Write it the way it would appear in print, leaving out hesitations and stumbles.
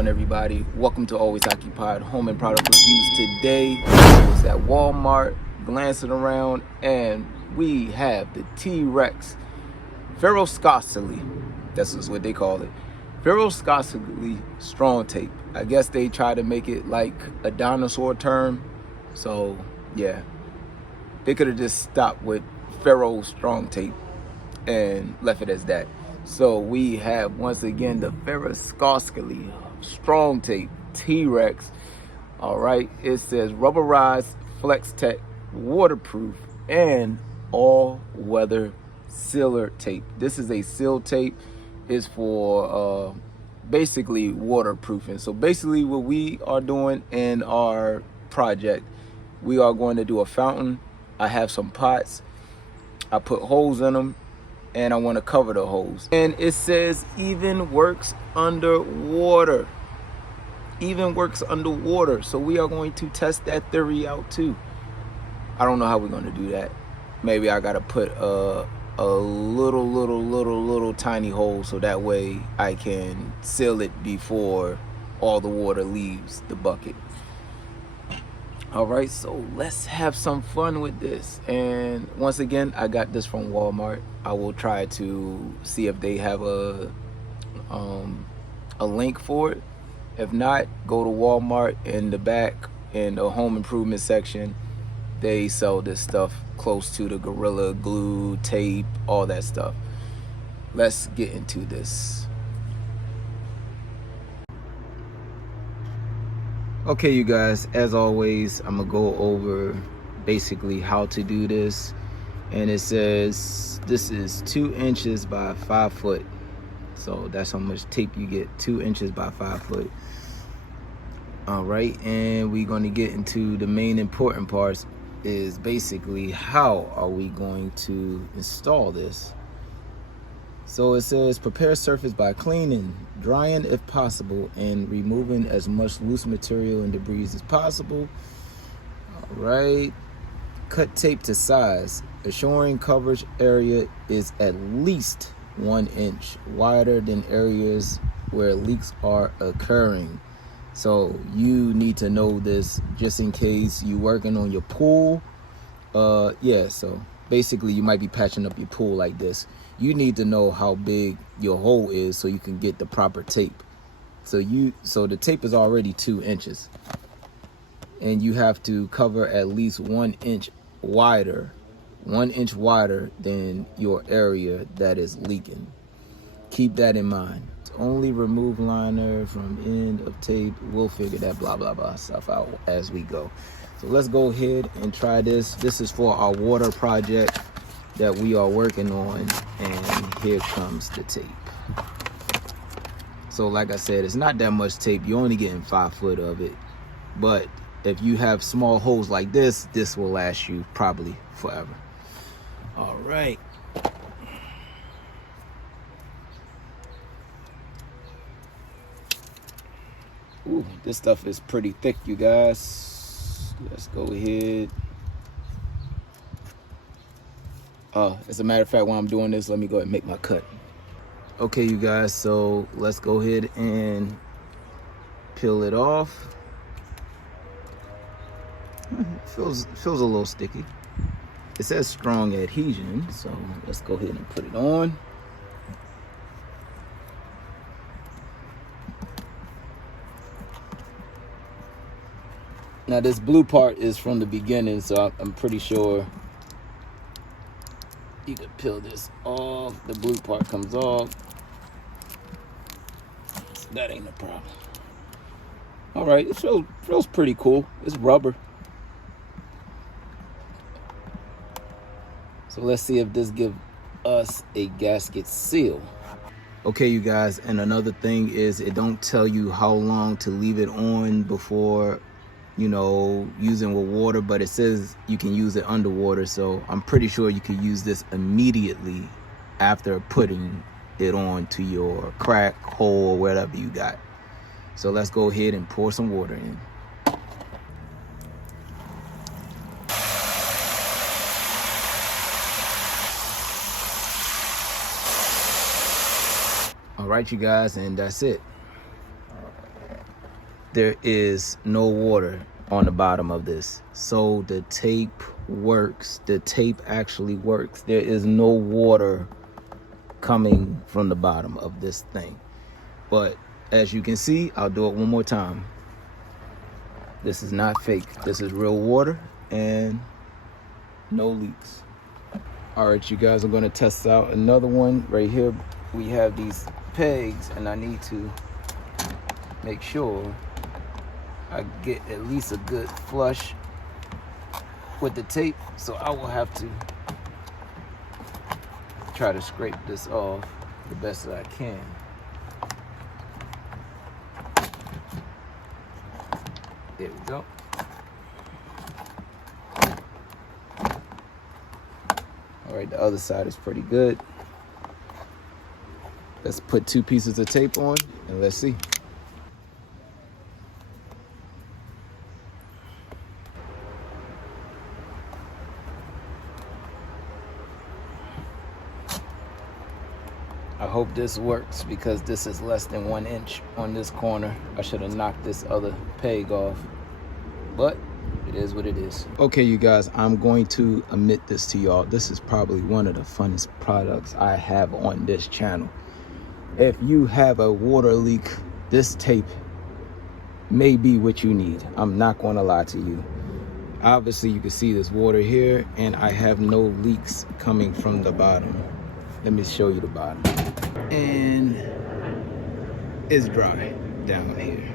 on, everybody? Welcome to Always Occupied Home and Product Reviews. Today I was at Walmart glancing around and we have the T-Rex Ferroscosily, this is what they call it, Ferroscosily strong tape. I guess they try to make it like a dinosaur term, so yeah, they could have just stopped with Ferro strong tape and left it as that. So we have once again the Ferroscosily strong tape T-Rex. All right, it says rubberized flex tech, waterproof and all-weather sealer tape. This is a seal tape. It's for basically waterproofing. So basically what we are doing in our project, we are going to do a fountain. I have some pots, I put holes in them, and I want to cover the holes. And it says even works underwater. Even works underwater. So we are going to test that theory out too. I don't know how we're going to do that. Maybe I got to put a little tiny hole so that way I can seal it before all the water leaves the bucket. All right, so let's have some fun with this. And once again, I got this from Walmart. I will try to see if they have a link for it. If not, go to Walmart. In the back in the home improvement section, they sell this stuff close to the Gorilla Glue, tape, all that stuff. Let's get into this. Okay, you guys, as always, I'm gonna go over basically how to do this. And it says this is 2 inches by 5 foot. So that's how much tape you get, 2 inches by 5 foot. All right, and we're gonna get into the main important parts, is basically how are we going to install this. So it says prepare surface by cleaning, drying if possible, and removing as much loose material and debris as possible. All right, cut tape to size, assuring coverage area is at least 1 inch wider than areas where leaks are occurring. So you need to know this just in case you working on your pool. Yeah, so basically you might be patching up your pool like this. You need to know how big your hole is so you can get the proper tape. So the tape is already 2 inches. And you have to cover at least 1 inch wider, 1 inch wider than your area that is leaking. Keep that in mind. Only remove liner from end of tape. We'll figure that blah blah blah stuff out as we go. So let's go ahead and try this. This is for our water project that we are working on, and here comes the tape. So like I said, it's not that much tape. You're only getting 5 foot of it, but if you have small holes like this, this will last you probably forever. All right. Ooh, this stuff is pretty thick, you guys. Let's go ahead. As a matter of fact, while I'm doing this, let me go ahead and make my cut. Okay, you guys, so let's go ahead and peel it off. Feels a little sticky. It says strong adhesion, so let's go ahead and put it on. Now this blue part is from the beginning, so I'm pretty sure you can peel this off. The blue part comes off. So that ain't a problem. All right, it feels pretty cool. It's rubber. So let's see if this gives us a gasket seal. Okay, you guys, and another thing is it don't tell you how long to leave it on before, you know, using with water, but it says you can use it underwater. So I'm pretty sure you can use this immediately after putting it on to your crack, hole, or whatever you got. So let's go ahead and pour some water in. All right, you guys, and that's it. there is no water on the bottom of this. So the tape works. The tape actually works. There is no water coming from the bottom of this thing. But as you can see, I'll do it one more time. This is not fake. This is real water and no leaks. All right, you guys, I'm gonna test out another one. Right here, we have these pegs, and I need to make sure I get at least a good flush with the tape. So I will have to try to scrape this off the best that I can. There we go. All right, the other side is pretty good. Let's put 2 pieces of tape on and let's see. I hope this works because this is less than 1 inch on this corner. I should have knocked this other peg off, but it is what it is. Okay, you guys, I'm going to admit this to y'all. This is probably one of the funnest products I have on this channel. If you have a water leak, this tape may be what you need. I'm not going to lie to you. Obviously, you can see this water here, and I have no leaks coming from the bottom. Let me show you the bottom. And it's dry down here.